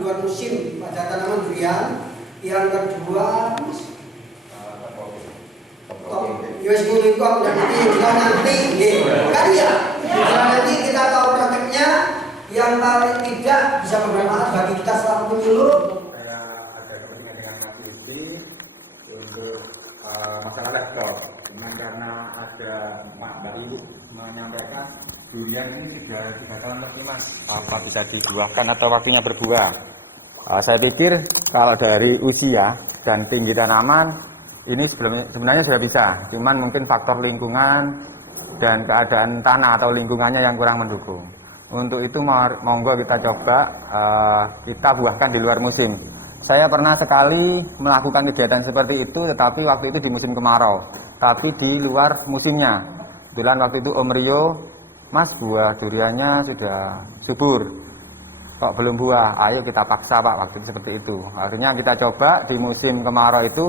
luar musim pada tanaman durian. Yang kedua US itu aku nanti kan ya. Nanti kita tahu prakteknya yang paling tidak bisa bermanfaat bagi kita selama pemilu. Saya ada kepentingan dengan Mas Yudi untuk masalah laptop. Cuman karena ada Pak Bayu menyampaikan durian ini sudah 3 tahun lebih Mas. Apa bisa dibuahkan atau waktunya berbuah? Saya pikir kalau dari usia dan tinggi tanaman ini sebenarnya sudah bisa. Cuman mungkin faktor lingkungan dan keadaan tanah atau lingkungannya yang kurang mendukung. Untuk itu monggo kita coba kita buahkan di luar musim. Saya pernah sekali melakukan kegiatan seperti itu, tetapi waktu itu di musim kemarau, tapi di luar musimnya. Kebetulan waktu itu Om Rio, Mas buah duriannya sudah subur, kok belum buah, ayo kita paksa Pak, waktu itu seperti itu. Akhirnya kita coba di musim kemarau itu,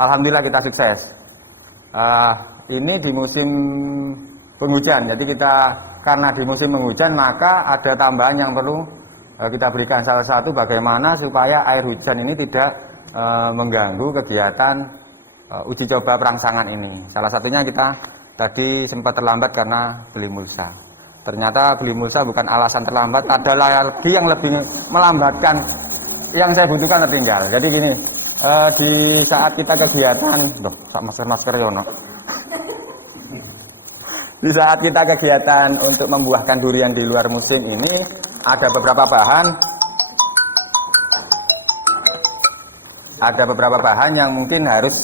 alhamdulillah kita sukses. Ini di musim penghujan, jadi kita karena di musim penghujan maka ada tambahan yang perlu kita berikan. Salah satu bagaimana supaya air hujan ini tidak mengganggu kegiatan uji coba perangsangan ini. Salah satunya kita tadi sempat terlambat karena beli mulsa. Ternyata beli mulsa bukan alasan terlambat, ada lagi yang lebih melambatkan yang saya butuhkan tertinggal. Jadi gini, di saat kita kegiatan, masker Yono. Di saat kita kegiatan untuk membuahkan durian di luar musim ini, ada beberapa bahan yang mungkin harus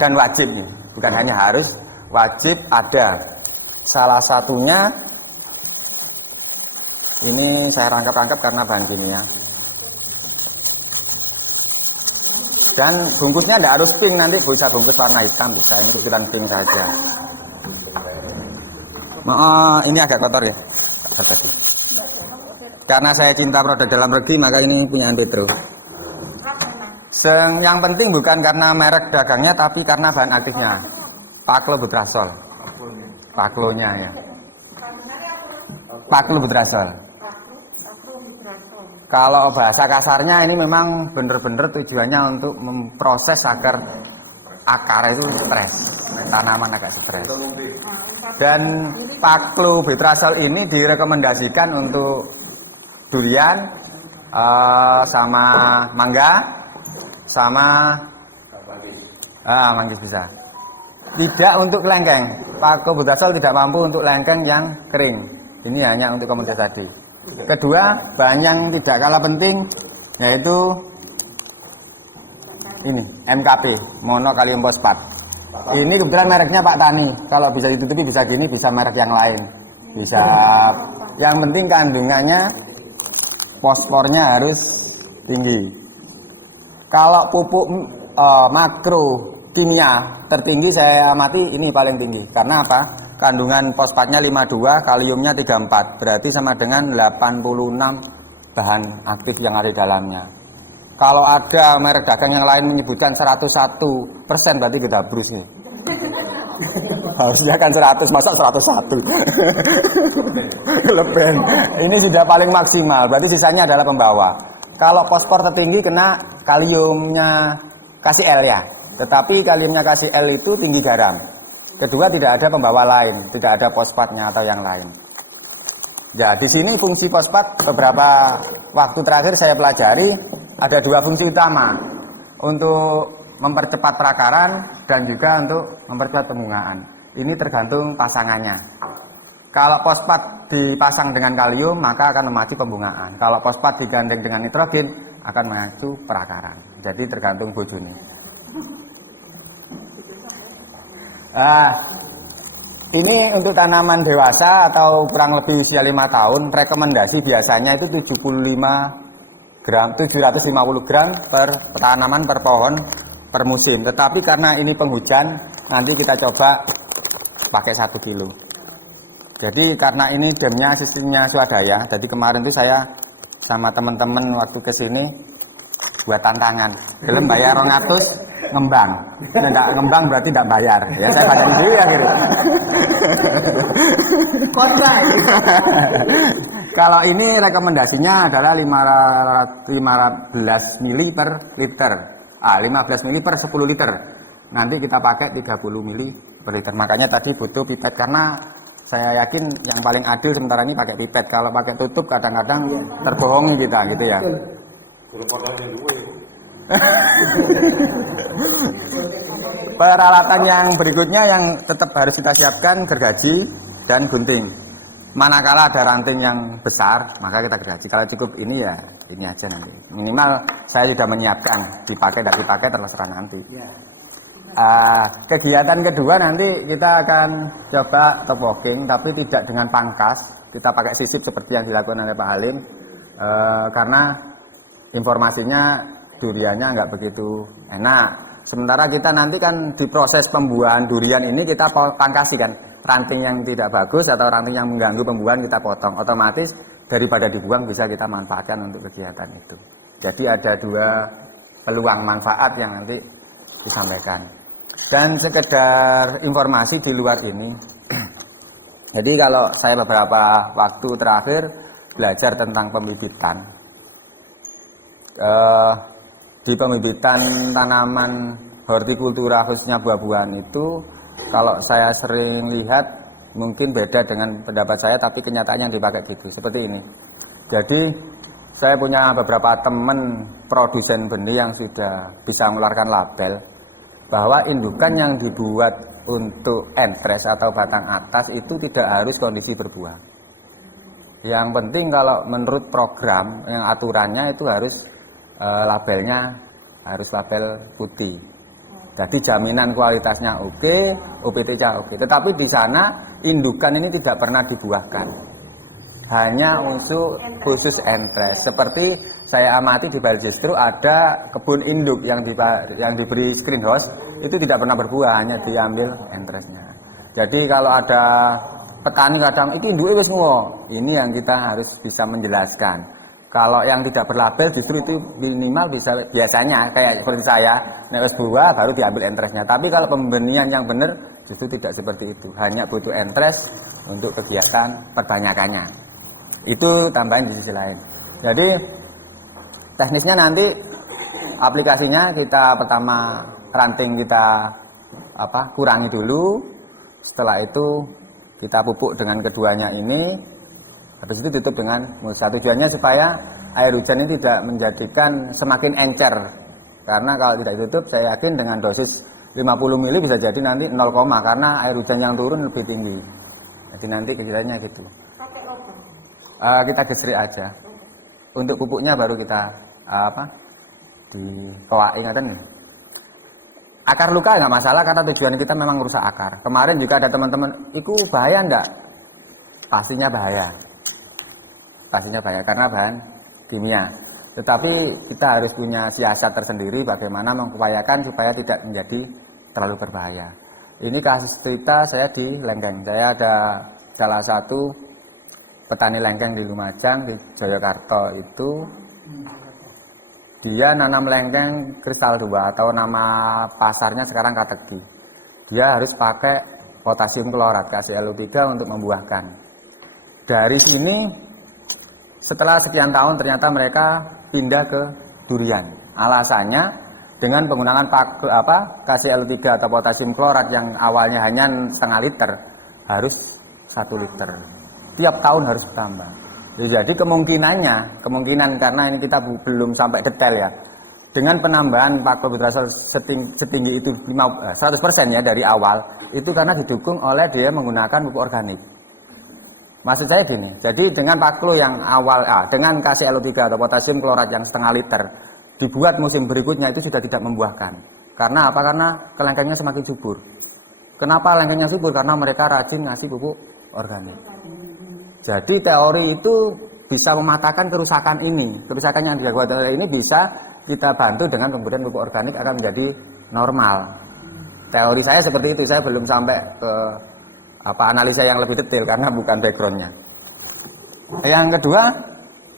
dan wajib nih. Bukan hanya harus, wajib ada. Salah satunya ini saya rangkap-rangkap karena bahan kimia. Dan bungkusnya tidak harus pink, nanti bisa bungkus warna hitam bisa. Ini kebetulan pink saja. Ini agak kotor ya. Karena saya cinta produk dalam negeri, maka ini punya Antitro. Yang penting bukan karena merek dagangnya, tapi karena bahan aktifnya. Paklobutrasol. Paklonya ya. Paklobutrasol. Kalau bahasa kasarnya ini memang benar-benar tujuannya untuk memproses agar akar itu stres, tanaman agak stres. Dan paklobutrasol ini direkomendasikan untuk durian, sama mangga, sama manggis bisa. Tidak untuk lengkeng. Paklobutrasol tidak mampu untuk lengkeng yang kering. Ini hanya untuk komunitas tadi. Kedua, bahan yang tidak kalah penting yaitu ini MKP, monokalium fosfat. Ini kebetulan mereknya Pak Tani. Kalau bisa ditutupi bisa gini, bisa merek yang lain. Bisa. Yang penting kandungannya fosfornya harus tinggi. Kalau pupuk makro kimia tertinggi saya amati ini paling tinggi. Karena apa? Kandungan fosfatnya 52, kaliumnya 34. Berarti sama dengan 86 bahan aktif yang ada di dalamnya. Kalau ada merek dagang yang lain menyebutkan 101%, berarti kita brus nih. Harusnya kan 100, masa 101. Leben. Ini sudah paling maksimal, berarti sisanya adalah pembawa. Kalau fosfor tertinggi kena kaliumnya kasih L ya. Tetapi kaliumnya kasih L itu tinggi garam. Kedua, tidak ada pembawa lain, tidak ada fosfatnya atau yang lain. Ya, di sini fungsi fosfat beberapa waktu terakhir saya pelajari ada 2 fungsi utama. Untuk mempercepat perakaran dan juga untuk mempercepat pembungaan. Ini tergantung pasangannya. Kalau fosfat dipasang dengan kalium maka akan memacu pembungaan. Kalau fosfat digandeng dengan nitrogen akan memacu perakaran. Jadi tergantung bojone. Ini untuk tanaman dewasa atau kurang lebih usia 5 tahun, rekomendasi biasanya itu 750 gram per tanaman per pohon per musim. Tetapi karena ini penghujan, nanti kita coba pakai 1 kilo. Jadi karena ini demnya sistemnya swadaya, jadi kemarin itu saya sama teman-teman waktu kesini buat tantangan. Belum bayar 200, ngembang. Tidak ngembang berarti tidak bayar. Ya saya baca di sini akhirnya. Kontrak. Kalau ini rekomendasinya adalah 15 mili per liter. 15 mili per 10 liter. Nanti kita pakai 30 mili per liter. Makanya tadi butuh pipet karena saya yakin yang paling adil sementara ini pakai pipet. Kalau pakai tutup kadang-kadang terbohongi kita gitu ya. Peralatan yang berikutnya yang tetap harus kita siapkan gergaji dan gunting. Manakala ada ranting yang besar, maka kita gergaji. Kalau cukup ini ya ini aja nanti. Minimal saya sudah menyiapkan, dipakai tidak dipakai terserah nanti. Kegiatan kedua nanti kita akan coba top walking, tapi tidak dengan pangkas. Kita pakai sisip seperti yang dilakukan oleh Pak Halim, karena informasinya duriannya nggak begitu enak. Sementara kita nanti kan di proses pembuahan durian ini kita pangkasi kan, ranting yang tidak bagus atau ranting yang mengganggu pembuahan kita potong. Otomatis daripada dibuang bisa kita manfaatkan untuk kegiatan itu. Jadi ada dua peluang manfaat yang nanti disampaikan. Dan sekedar informasi di luar ini, jadi kalau saya beberapa waktu terakhir belajar tentang pembibitan, di pembibitan tanaman hortikultura khususnya buah-buahan itu, kalau saya sering lihat mungkin beda dengan pendapat saya, tapi kenyataannya yang dipakai gitu, seperti ini. Jadi saya punya beberapa teman produsen benih yang sudah bisa mengeluarkan label bahwa indukan yang dibuat untuk entres atau batang atas itu tidak harus kondisi berbuah. Yang penting kalau menurut program yang aturannya itu harus labelnya harus label putih. Jadi jaminan kualitasnya oke, OPT-nya oke. Tetapi di sana indukan ini tidak pernah dibuahkan. Hanya untuk khusus entres. Seperti saya amati di Bali Justru ada kebun induk yang diberi screenhouse itu tidak pernah berbuah, hanya diambil entresnya. Jadi kalau ada petani kadang iki induke wis semua, ini yang kita harus bisa menjelaskan. Kalau yang tidak berlabel justru itu minimal bisa biasanya kayak seperti saya, nek wis buah baru diambil entresnya. Tapi kalau pembenihan yang benar justru tidak seperti itu. Hanya butuh entres untuk kegiatan perbanyakannya. Itu tambahan di sisi lain. Jadi teknisnya nanti aplikasinya kita pertama ranting kita kurangi dulu. Setelah itu kita pupuk dengan keduanya ini. Habis itu tutup dengan mulsa. Tujuannya supaya air hujan ini tidak menjadikan semakin encer. Karena kalau tidak ditutup, saya yakin dengan dosis 50 mili bisa jadi nanti 0, karena air hujan yang turun lebih tinggi. Jadi nanti kegiatannya gitu. Kita gesrek aja. Untuk pupuknya baru kita dikoak, ingatan nih. Akar luka nggak masalah karena tujuan kita memang merusak akar. Kemarin juga ada teman-teman, itu bahaya enggak? Pastinya bahaya. Pastinya bahaya karena bahan kimia. Tetapi kita harus punya siasat tersendiri bagaimana mengupayakan supaya tidak menjadi terlalu berbahaya. Ini kasus cerita saya di Lengkeng. Saya ada salah satu petani lengkeng di Lumajang, di Jayakarta itu. Dia nanam lengkeng kristal 2 atau nama pasarnya sekarang kateki. Dia harus pakai potasium klorat KClO3 untuk membuahkan. Dari sini setelah sekian tahun ternyata mereka pindah ke durian. Alasannya dengan penggunaan KClO3 atau potasium klorat yang awalnya hanya setengah liter harus 1 liter. Tiap tahun harus bertambah. Jadi kemungkinan karena ini kita belum sampai detail ya. Dengan penambahan paklobutrasol setinggi itu 100% ya dari awal, itu karena didukung oleh dia menggunakan pupuk organik. Maksud saya gini, jadi dengan paklo yang awal dengan KClO3 atau potasium klorat yang setengah liter dibuat musim berikutnya itu sudah tidak membuahkan. Karena apa? Karena kelengkengnya semakin subur. Kenapa lengkengnya subur? Karena mereka rajin ngasih pupuk organik. Jadi teori itu bisa mematahkan kerusakan ini. Kerusakan yang dilakukan oleh ini bisa kita bantu dengan pemberian pupuk organik akan menjadi normal. Teori saya seperti itu. Saya belum sampai ke analisa yang lebih detail karena bukan backgroundnya. Yang kedua,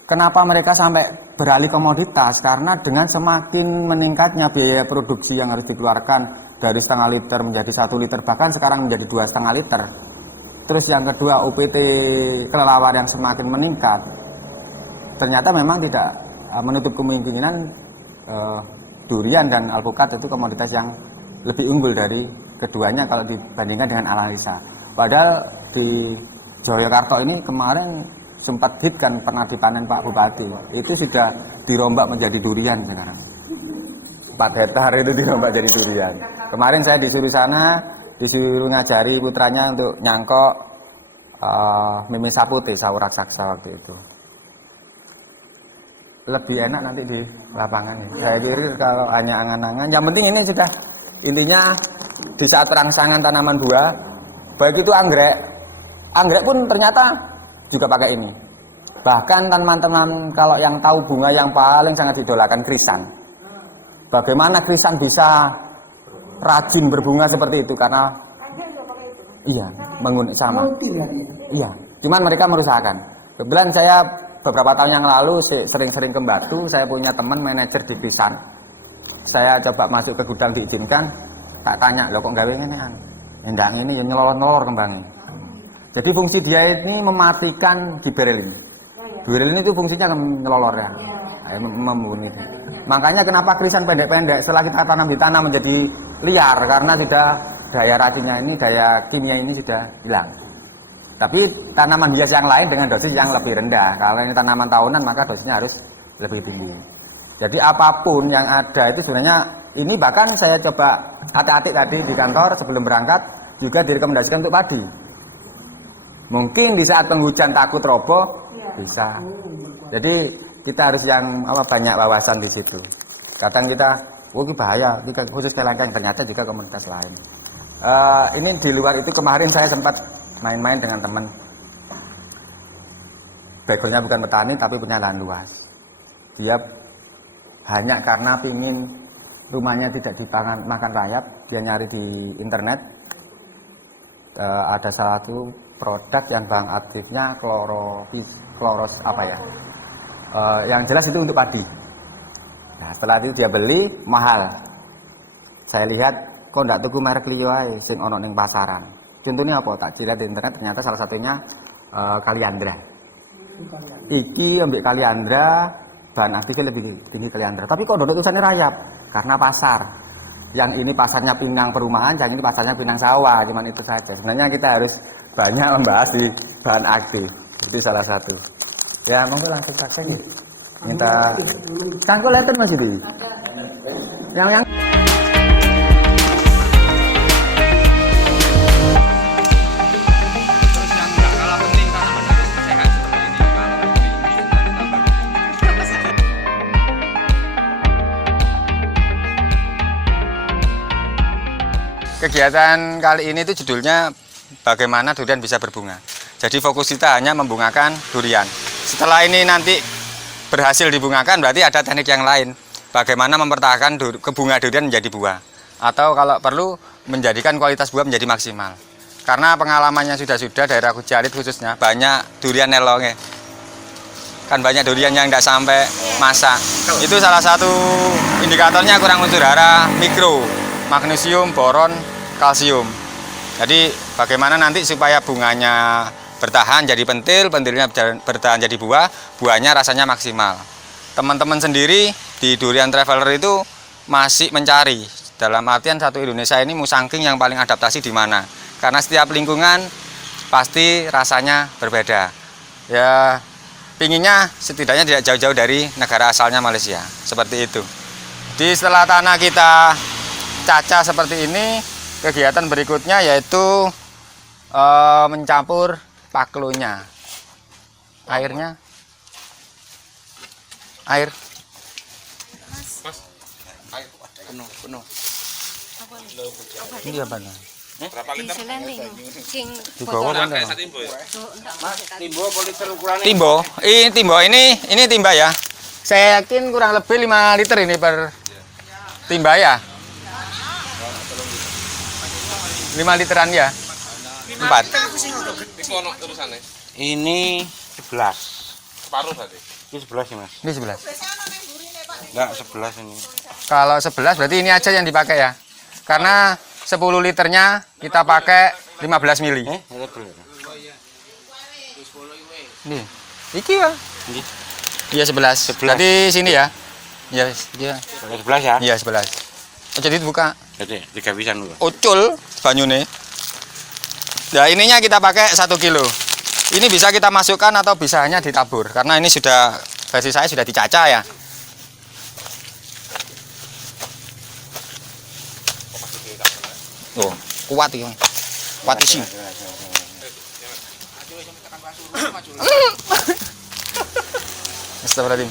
kenapa mereka sampai beralih komoditas? Karena dengan semakin meningkatnya biaya produksi yang harus dikeluarkan dari 0,5 liter menjadi 1 liter, bahkan sekarang menjadi 2,5 liter. Terus yang kedua, UPT kelelawar yang semakin meningkat, ternyata memang tidak menutup kemungkinan durian dan alpukat itu komoditas yang lebih unggul dari keduanya kalau dibandingkan dengan analisa. Padahal di Joyokarto ini kemarin sempat hit kan, pernah dipanen Pak Bupati. Itu sudah dirombak menjadi durian sekarang. 4 hektar itu dirombak jadi durian. Kemarin saya disuruh sana, disuruh ngajari putranya untuk nyangkok mimi sapute, sawo raksasa waktu itu. Lebih enak nanti di lapangan ya. Saya kira kalau hanya angan-angan, yang penting ini sudah intinya di saat perangsangan tanaman buah, baik itu anggrek pun ternyata juga pakai ini. Bahkan teman-teman kalau yang tahu bunga yang paling sangat idolakan krisan. Bagaimana krisan bisa rajin berbunga seperti itu? Karena iya, sama. Iya, cuman mereka merusakan. Kebetulan saya beberapa tahun yang lalu sering-sering ke Batu, saya punya teman manajer di krisan. Saya coba masuk ke gudang diizinkan, tak tanya, "Loh kok gawe ngene an?" Endang ini ya nyelor-nyelor kembangnya. Jadi fungsi dia ini mematikan giberellin. Giberellin itu fungsinya nyelolor ya, membunuh. Makanya kenapa krisan pendek-pendek setelah kita tanam di tanah menjadi liar, karena sudah daya racunnya ini, daya kimia ini sudah hilang. Tapi tanaman hias yang lain dengan dosis yang lebih rendah. Kalau ini tanaman tahunan maka dosisnya harus lebih tinggi. Jadi apapun yang ada itu sebenarnya, ini bahkan saya coba atik-atik tadi di kantor sebelum berangkat juga direkomendasikan untuk padi. Mungkin di saat penghujan takut roboh bisa. Jadi kita harus yang banyak wawasan di situ. Kadang kita, ini bahaya, khusus kelengkeng, ternyata juga komunitas lain. Ini di luar itu kemarin saya sempat main-main dengan teman. Backgroundnya bukan petani tapi punya lahan luas. Dia hanya karena pingin rumahnya tidak makan rayap, dia nyari di internet. Ada salah satu produk yang bahan aktifnya kloros apa ya? Yang jelas itu untuk padi. Nah, setelah itu dia beli mahal. Saya lihat kok ndak tuku merek liyo ae sing ana ning pasaran. Contohnya apa? Tak lihat di internet ternyata salah satunya Kaliandra. Iki ambek Kaliandra bahan aktifnya lebih tinggi Kaliandra. Tapi kok ndak tulisannya rayap? Karena pasar. Yang ini pasarnya Pinang perumahan, yang ini pasarnya Pinang sawah, cuman itu saja. Sebenarnya kita harus banyak membahas di bahan aktif. Itu salah satu. Ya, monggo langsung praktek nih. Minta kanggo leten Mas itu. Yang kegiatan kali ini itu judulnya bagaimana durian bisa berbunga. Jadi fokus kita hanya membungakan durian. Setelah ini nanti berhasil dibungakan berarti ada teknik yang lain. Bagaimana mempertahankan bunga durian menjadi buah. Atau kalau perlu menjadikan kualitas buah menjadi maksimal. Karena pengalamannya sudah daerah Kujalit khususnya banyak durian nelonge. Kan banyak durian yang tidak sampai masak. Itu salah satu indikatornya kurang unsur hara mikro. Magnesium, boron, kalsium. Jadi bagaimana nanti supaya bunganya bertahan jadi pentil, pentilnya bertahan jadi buah, buahnya rasanya maksimal. Teman-teman sendiri di Durian Traveler itu masih mencari. Dalam artian satu Indonesia ini musangking yang paling adaptasi di mana? Karena setiap lingkungan pasti rasanya berbeda. Ya, pinginnya setidaknya tidak jauh-jauh dari negara asalnya Malaysia. Seperti itu. Di setelah tanah kita caca seperti ini, kegiatan berikutnya yaitu mencampur paklonya. Air penuh. Ini apa nih? Berapa liter? Timbo. Ini timbo ini timba ya. Saya yakin kurang lebih 5 liter ini per timba ya. 5 literan ya. 4. Ini 11. Separuh berarti. Ini 11 ya mas? Ini 11. Enggak 11 ini. Kalau 11 berarti ini aja yang dipakai ya. Karena 10 liternya kita pakai 15 mili. Ada boleh. Nih. Iki ya. Ini Iya 11. Berarti sini ya. Iya, iya. 11 ya? Iya 11. Oh, jadi buka. Jadi 3 pisan dulu. Ucul banyune. Nah, ininya kita pakai 1 kilo. Ini bisa kita masukkan atau bisa hanya ditabur karena ini sudah versi saya sudah dicaca ya. Oh, kuat ini. Kuat isi. Astagfirullahaladzim.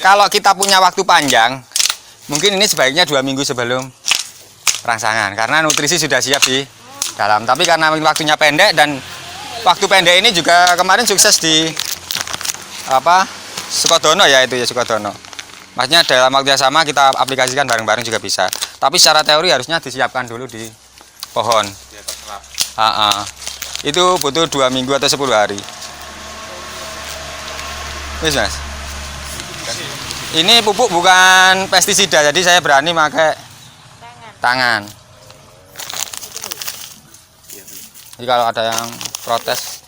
Kalau kita punya waktu panjang, mungkin ini sebaiknya 2 minggu sebelum rangsangan karena nutrisi sudah siap di dalam. Tapi karena waktunya pendek dan waktu pendek ini juga kemarin sukses di Sukodono ya, itu ya Sukodono. Maksudnya dalam waktu yang sama kita aplikasikan bareng-bareng juga bisa. Tapi secara teori harusnya disiapkan dulu di pohon. Itu butuh 2 minggu atau 10 hari. Wis mas. Ini pupuk bukan pestisida, jadi saya berani pakai tangan. Jadi kalau ada yang protes